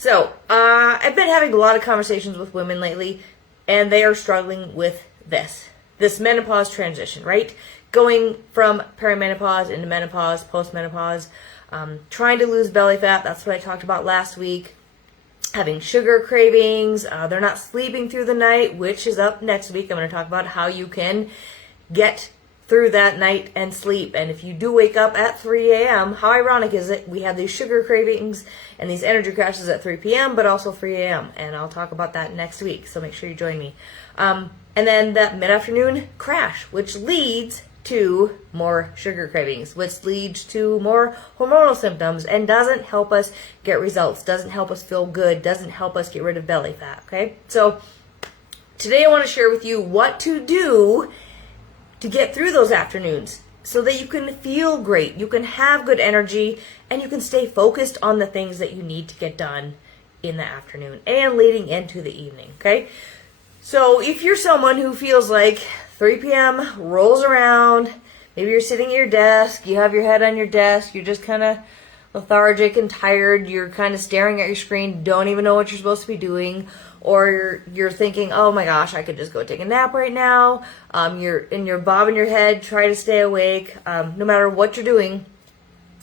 So, I've been having a lot of conversations with women lately, and they are struggling with this menopause transition, right? Going from perimenopause into menopause, postmenopause, trying to lose belly fat. That's what I talked about last week. Having sugar cravings. They're not sleeping through the night, which is up next week. I'm going to talk about how you can get through that night and sleep. And if you do wake up at 3 a.m., how ironic is it? We have these sugar cravings and these energy crashes at 3 p.m., but also 3 a.m. And I'll talk about that next week, so make sure you join me. And then that mid-afternoon crash, which leads to more sugar cravings, which leads to more hormonal symptoms and doesn't help us get results, doesn't help us feel good, doesn't help us get rid of belly fat, okay? So today I want to share with you what to do to get through those afternoons so that you can feel great, you can have good energy, and you can stay focused on the things that you need to get done in the afternoon and leading into the evening, okay? So if you're someone who feels like 3 p.m. rolls around, maybe you're sitting at your desk, you have your head on your desk, you're just kind of lethargic and tired, you're kind of staring at your screen, don't even know what you're supposed to be doing, or you're thinking, oh my gosh, I could just go take a nap right now, you're bobbing your head, try to stay awake, no matter what you're doing,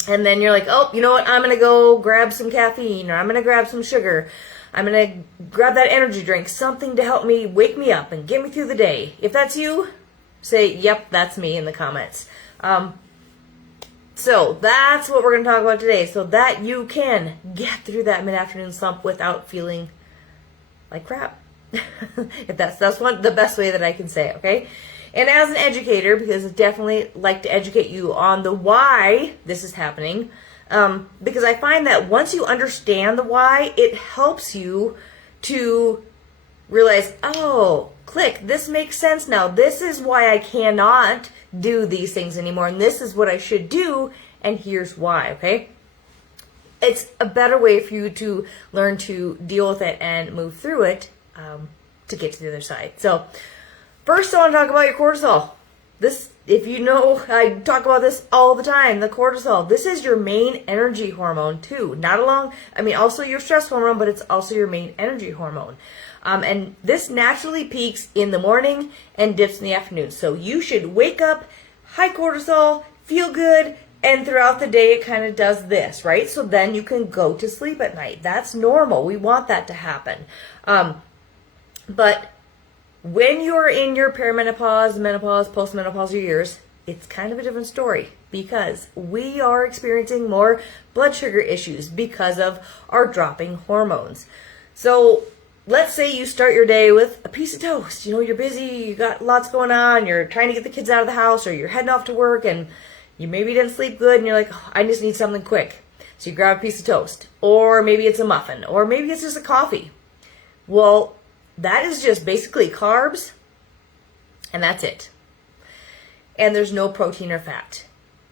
and then you're like, oh, you know what, I'm going to go grab some caffeine, or I'm going to grab some sugar, I'm going to grab that energy drink, something to help me wake me up and get me through the day. If that's you, say, yep, that's me in the comments. So that's what we're going to talk about today, so that you can get through that mid-afternoon slump without feeling like crap. If that's the best way that I can say it, okay? And as an educator, because I definitely like to educate you on the why this is happening, because I find that once you understand the why, it helps you to realize, oh, click, this makes sense now. This is why I cannot do these things anymore, and this is what I should do, and here's why, okay? It's a better way for you to learn to deal with it and move through it to get to the other side. So first I want to talk about your cortisol. This, if you know, I talk about this all the time, the cortisol. This is your main energy hormone too. Also your stress hormone, but it's also your main energy hormone. And this naturally peaks in the morning and dips in the afternoon. So you should wake up high cortisol, feel good, and throughout the day it kind of does this, right? So then you can go to sleep at night. That's normal. We want that to happen. But when you're in your perimenopause, menopause, postmenopausal years, it's kind of a different story because we are experiencing more blood sugar issues because of our dropping hormones. So let's say you start your day with a piece of toast. You know, you're busy, you got lots going on, you're trying to get the kids out of the house, or you're heading off to work and you maybe didn't sleep good and you're like, oh, I just need something quick. So you grab a piece of toast, or maybe it's a muffin, or maybe it's just a coffee. Well, that is just basically carbs, and that's it. And there's no protein or fat.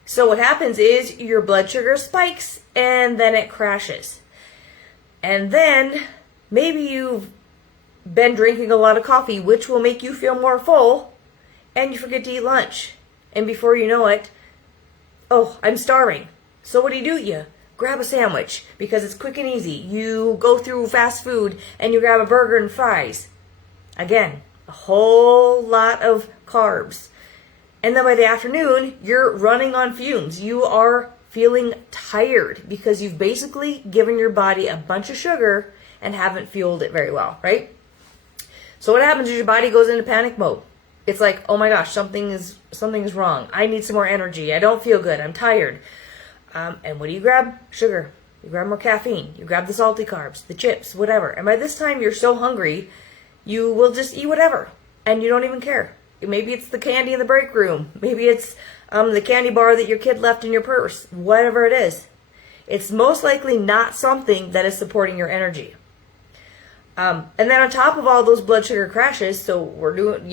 So what happens is your blood sugar spikes, and then it crashes. And then maybe you've been drinking a lot of coffee, which will make you feel more full, and you forget to eat lunch. And before you know it, oh, I'm starving. So what do? You grab a sandwich because it's quick and easy. You go through fast food and you grab a burger and fries. Again, a whole lot of carbs. And then by the afternoon, you're running on fumes. You are feeling tired because you've basically given your body a bunch of sugar and haven't fueled it very well, right? So what happens is your body goes into panic mode. It's like, oh my gosh, something is wrong. I need some more energy. I don't feel good. I'm tired. And what do you grab? Sugar. You grab more caffeine. You grab the salty carbs, the chips, whatever. And by this time, you're so hungry, you will just eat whatever. And you don't even care. Maybe it's the candy in the break room. Maybe it's the candy bar that your kid left in your purse. Whatever it is. It's most likely not something that is supporting your energy. And then on top of all those blood sugar crashes, so we're doing,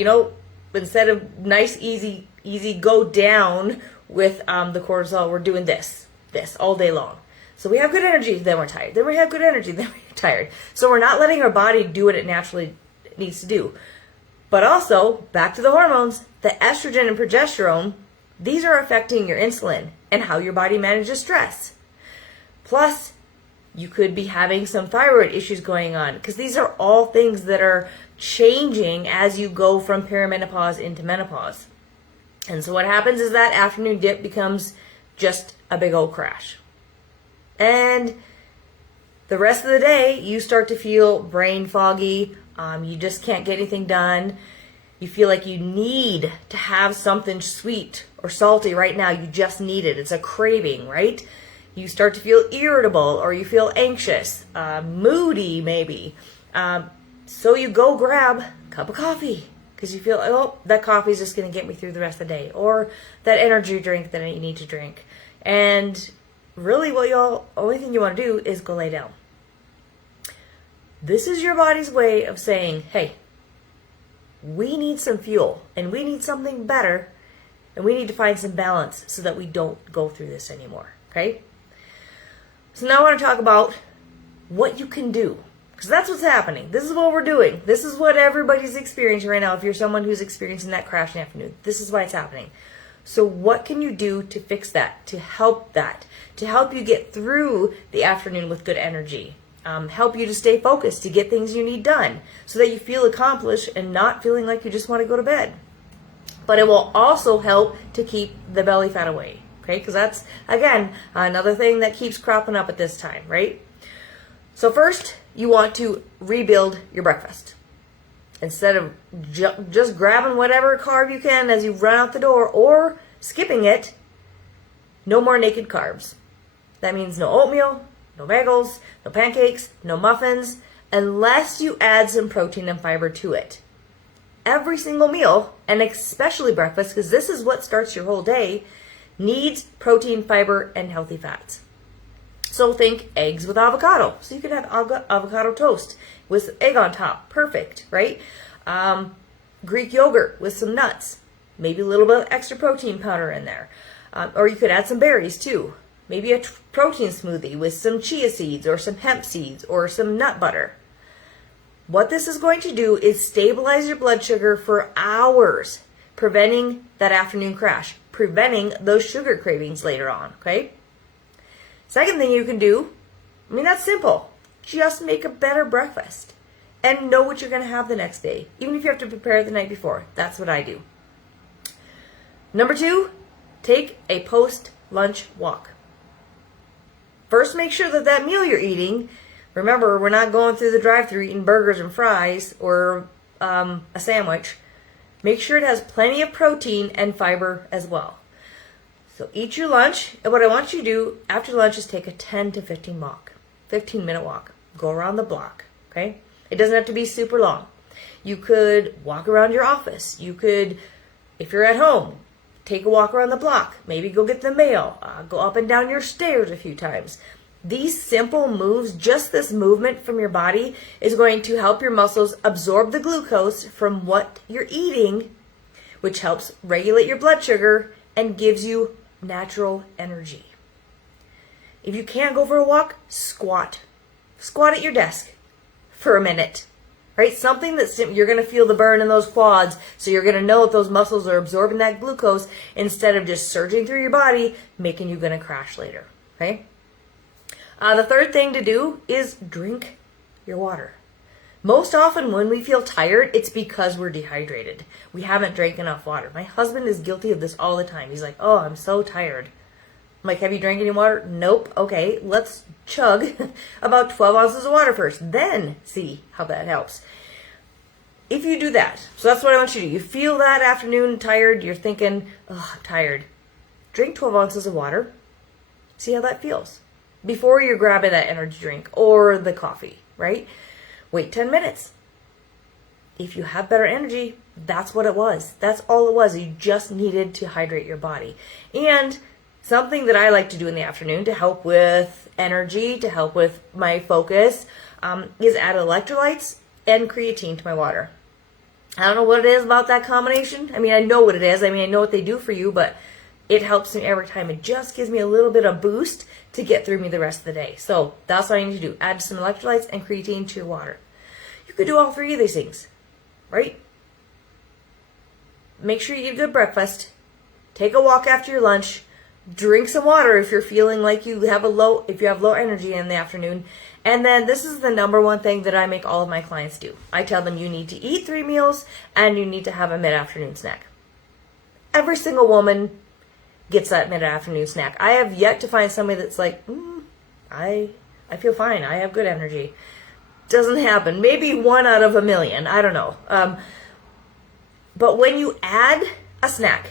instead of nice, easy go down with the cortisol, we're doing this all day long. So we have good energy, then we're tired. Then we have good energy, then we're tired. So we're not letting our body do what it naturally needs to do. But also, back to the hormones, the estrogen and progesterone, these are affecting your insulin and how your body manages stress. Plus, You could be having some thyroid issues going on, because these are all things that are changing as you go from perimenopause into menopause. And so what happens is that afternoon dip becomes just a big old crash. And the rest of the day, you start to feel brain foggy. You just can't get anything done. You feel like you need to have something sweet or salty right now. You just need it. It's a craving, right? You start to feel irritable, or you feel anxious, moody maybe. So you go grab a cup of coffee because you feel, oh, that coffee is just going to get me through the rest of the day, or that energy drink that you need to drink. And really only thing you want to do is go lay down. This is your body's way of saying, hey, we need some fuel, and we need something better, and we need to find some balance so that we don't go through this anymore, okay? So now I want to talk about what you can do, because that's what's happening. This is what we're doing. This is what everybody's experiencing right now. If you're someone who's experiencing that crash in the afternoon, this is why it's happening. So what can you do to fix that, to help you get through the afternoon with good energy? Help you to stay focused, to get things you need done, so that you feel accomplished and not feeling like you just want to go to bed. But it will also help to keep the belly fat away, okay? Because that's, again, another thing that keeps cropping up at this time, right? So first, you want to rebuild your breakfast. Instead of just grabbing whatever carb you can as you run out the door, or skipping it, no more naked carbs. That means no oatmeal, no bagels, no pancakes, no muffins, unless you add some protein and fiber to it. Every single meal, and especially breakfast, because this is what starts your whole day, needs protein, fiber, and healthy fats. So think eggs with avocado. So you could have avocado toast with egg on top. Perfect, right? Greek yogurt with some nuts. Maybe a little bit of extra protein powder in there. Or you could add some berries too. Maybe a protein smoothie with some chia seeds or some hemp seeds or some nut butter. What this is going to do is stabilize your blood sugar for hours, preventing that afternoon crash, preventing those sugar cravings later on, okay? Second thing you can do, that's simple. Just make a better breakfast and know what you're going to have the next day, even if you have to prepare it the night before. That's what I do. Number 2, take a post-lunch walk. First, make sure that meal you're eating, remember, we're not going through the drive-thru eating burgers and fries or a sandwich. Make sure it has plenty of protein and fiber as well. So eat your lunch, and what I want you to do after lunch is take a 10 to 15-minute walk. Go around the block, okay? It doesn't have to be super long. You could walk around your office. You could, if you're at home, take a walk around the block. Maybe go get the mail. Go up and down your stairs a few times. These simple moves, just this movement from your body, is going to help your muscles absorb the glucose from what you're eating, which helps regulate your blood sugar and gives you natural energy. If you can't go for a walk, squat. Squat at your desk for a minute. Right? Something that's you're going to feel the burn in those quads, so you're going to know that those muscles are absorbing that glucose instead of just surging through your body, making you going to crash later. Okay? The third thing to do is drink your water. Most often when we feel tired, it's because we're dehydrated. We haven't drank enough water. My husband is guilty of this all the time. He's like, oh, I'm so tired. I'm like, have you drank any water? Nope. Okay, let's chug about 12 ounces of water first. Then see how that helps. If you do that, so that's what I want you to do. You feel that afternoon tired. You're thinking, oh, I'm tired. Drink 12 ounces of water. See how that feels. Before you're grabbing that energy drink or the coffee, right? Wait 10 minutes. If you have better energy, that's what it was. That's all it was. You just needed to hydrate your body. And something that I like to do in the afternoon to help with energy, to help with my focus, is add electrolytes and creatine to my water. I don't know what it is about that combination. I know what it is. I know what they do for you, but it helps me every time. It just gives me a little bit of boost to get through me the rest of the day. So that's what I need to do. Add some electrolytes and creatine to your water. You could do all 3 of these things, right? Make sure you eat a good breakfast. Take a walk after your lunch. drink some water if you're feeling like you have low energy in the afternoon. And then this is the number one thing that I make all of my clients do. I tell them you need to eat 3 meals and you need to have a mid-afternoon snack. Every single woman gets that mid-afternoon snack. I have yet to find somebody that's like, I feel fine. I have good energy. Doesn't happen. Maybe 1 out of a million. I don't know. But when you add a snack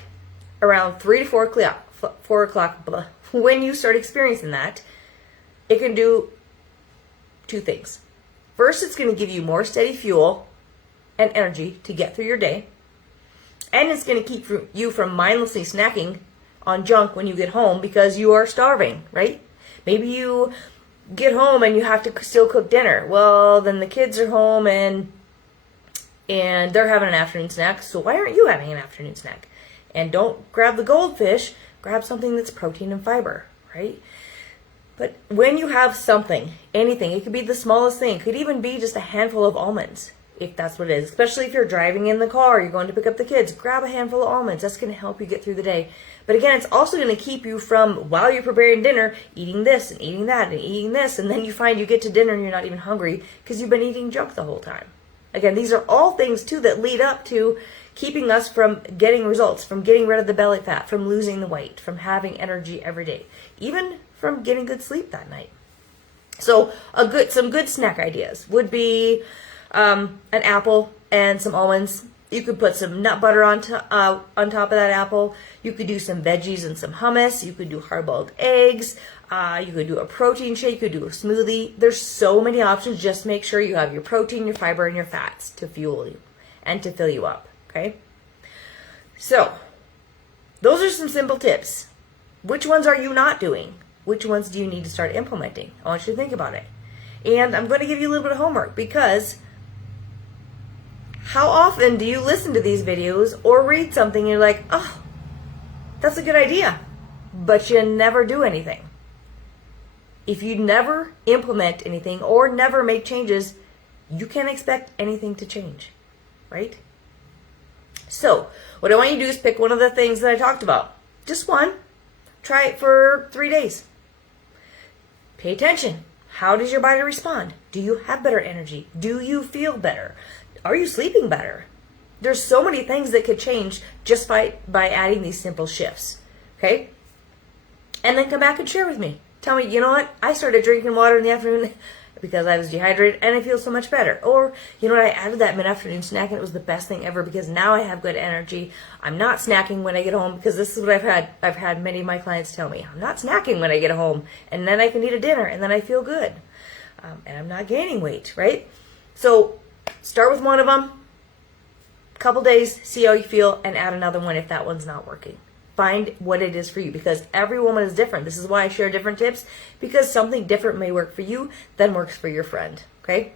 around 3 to 4 o'clock, when you start experiencing that, it can do 2 things. First, it's going to give you more steady fuel and energy to get through your day. And it's going to keep you from mindlessly snacking on junk when you get home because you are starving, right? Maybe you get home and you have to still cook dinner. Well, then the kids are home and they're having an afternoon snack. So why aren't you having an afternoon snack? And don't grab the goldfish. Grab something that's protein and fiber, right? But when you have something, anything, it could be the smallest thing. It could even be just a handful of almonds, if that's what it is. Especially if you're driving in the car, you're going to pick up the kids. Grab a handful of almonds. That's going to help you get through the day. But again, it's also going to keep you from, while you're preparing dinner, eating this and eating that and eating this. And then you find you get to dinner and you're not even hungry because you've been eating junk the whole time. Again, these are all things, too, that lead up to keeping us from getting results, from getting rid of the belly fat, from losing the weight, from having energy every day, even from getting good sleep that night. So some good snack ideas would be an apple and some almonds. You could put some nut butter on top of that apple. You could do some veggies and some hummus. You could do hard-boiled eggs. You could do a protein shake. You could do a smoothie. There's so many options. Just make sure you have your protein, your fiber, and your fats to fuel you and to fill you up. Okay? So, those are some simple tips. Which ones are you not doing? Which ones do you need to start implementing? I want you to think about it. And I'm going to give you a little bit of homework because how often do you listen to these videos or read something and you're like, oh, that's a good idea, but you never do anything? If you never implement anything or never make changes, you can't expect anything to change, right? So, what I want you to do is pick one of the things that I talked about. Just one. Try it for 3 days. Pay attention. How does your body respond? Do you have better energy? Do you feel better? Are you sleeping better? There's so many things that could change just by adding these simple shifts. Okay? And then come back and share with me. Tell me, you know what? I started drinking water in the afternoon because I was dehydrated and I feel so much better. Or, you know what? I added that mid-afternoon snack and it was the best thing ever because now I have good energy. I'm not snacking when I get home because this is what I've had many of my clients tell me. I'm not snacking when I get home and then I can eat a dinner and then I feel good. And I'm not gaining weight, right? So start with one of them, couple days, see how you feel, and add another one if that one's not working. Find what it is for you because every woman is different. This is why I share different tips because something different may work for you than works for your friend, okay?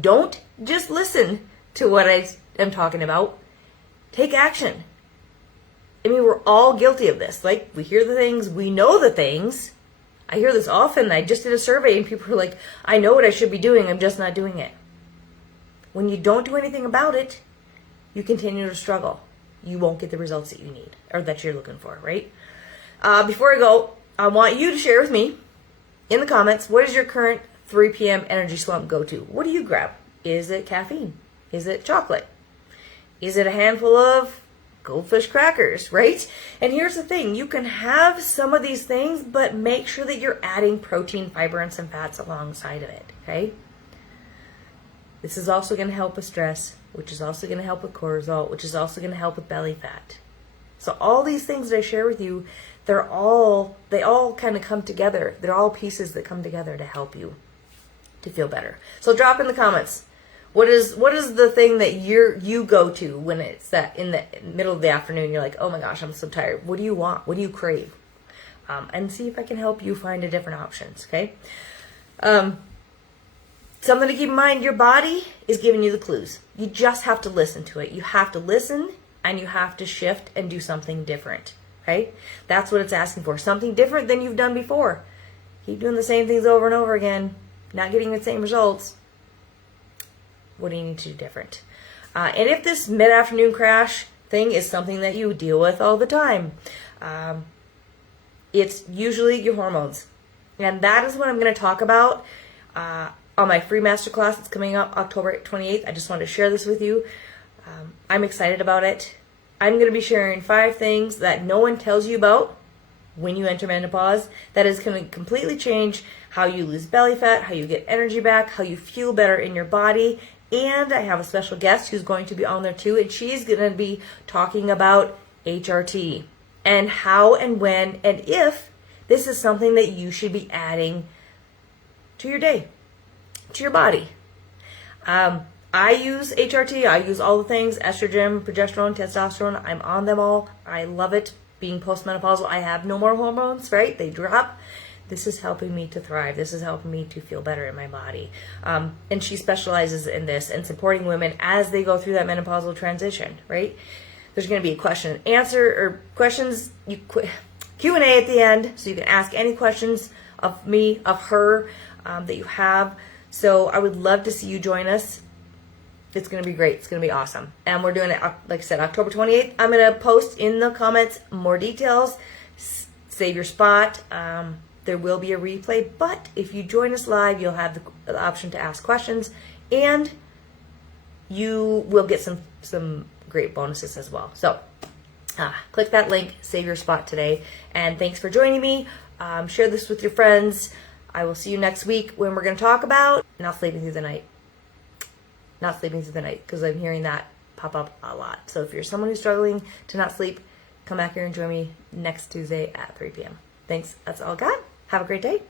Don't just listen to what I am talking about. Take action. I mean, we're all guilty of this. Like, we hear the things, we know the things. I hear this often. I just did a survey and people are like, I know what I should be doing, I'm just not doing it. When you don't do anything about it, you continue to struggle. You won't get the results that you need or that you're looking for, right? Before I go, I want you to share with me in the comments, what is your current 3 p.m. energy slump go-to? What do you grab? Is it caffeine? Is it chocolate? Is it a handful of goldfish crackers, right? And here's the thing, you can have some of these things, but make sure that you're adding protein, fiber, and some fats alongside of it, okay? This is also going to help with stress, which is also going to help with cortisol, which is also going to help with belly fat. So all these things that I share with you, they all kind of come together. They're all pieces that come together to help you to feel better. So drop in the comments. What is the thing that you go to when it's that in the middle of the afternoon? You're like, oh my gosh, I'm so tired. What do you want? What do you crave? And see if I can help you find a different options. Okay. Something to keep in mind, your body is giving you the clues. You just have to listen to it. You have to listen and you have to shift and do something different. Okay? That's what it's asking for. Something different than you've done before. Keep doing the same things over and over again, not getting the same results. What do you need to do different? And if this mid-afternoon crash thing is something that you deal with all the time, It's usually your hormones. And that is what I'm going to talk about on my free masterclass. It's coming up October 28th. I just wanted to share this with you. I'm excited about it. I'm going to be sharing 5 things that no one tells you about when you enter menopause that is going to completely change how you lose belly fat, how you get energy back, how you feel better in your body. And I have a special guest who's going to be on there too, and she's going to be talking about HRT and how and when and if this is something that you should be adding to your day, to your body. I use HRT. I use all the things, estrogen, progesterone, testosterone. I'm on them all. I love it. Being postmenopausal, I have no more hormones, right? They drop. This is helping me to thrive. This is helping me to feel better in my body. And she specializes in this and supporting women as they go through that menopausal transition, right? There's going to be a question and answer or questions, Q&A at the end, so you can ask any questions of me, of her, that you have. So I would love to see you join us. It's going to be great. It's going to be awesome. And we're doing it, like I said, October 28th. I'm going to post in the comments more details. Save your spot. There will be a replay, but if you join us live, you'll have the option to ask questions, and you will get some great bonuses as well. So click that link, save your spot today, and thanks for joining me. Share this with your friends. I will see you next week when we're going to talk about not sleeping through the night. Not sleeping through the night, because I'm hearing that pop up a lot. So if you're someone who's struggling to not sleep, come back here and join me next Tuesday at 3 p.m. Thanks. That's all I got. Have a great day.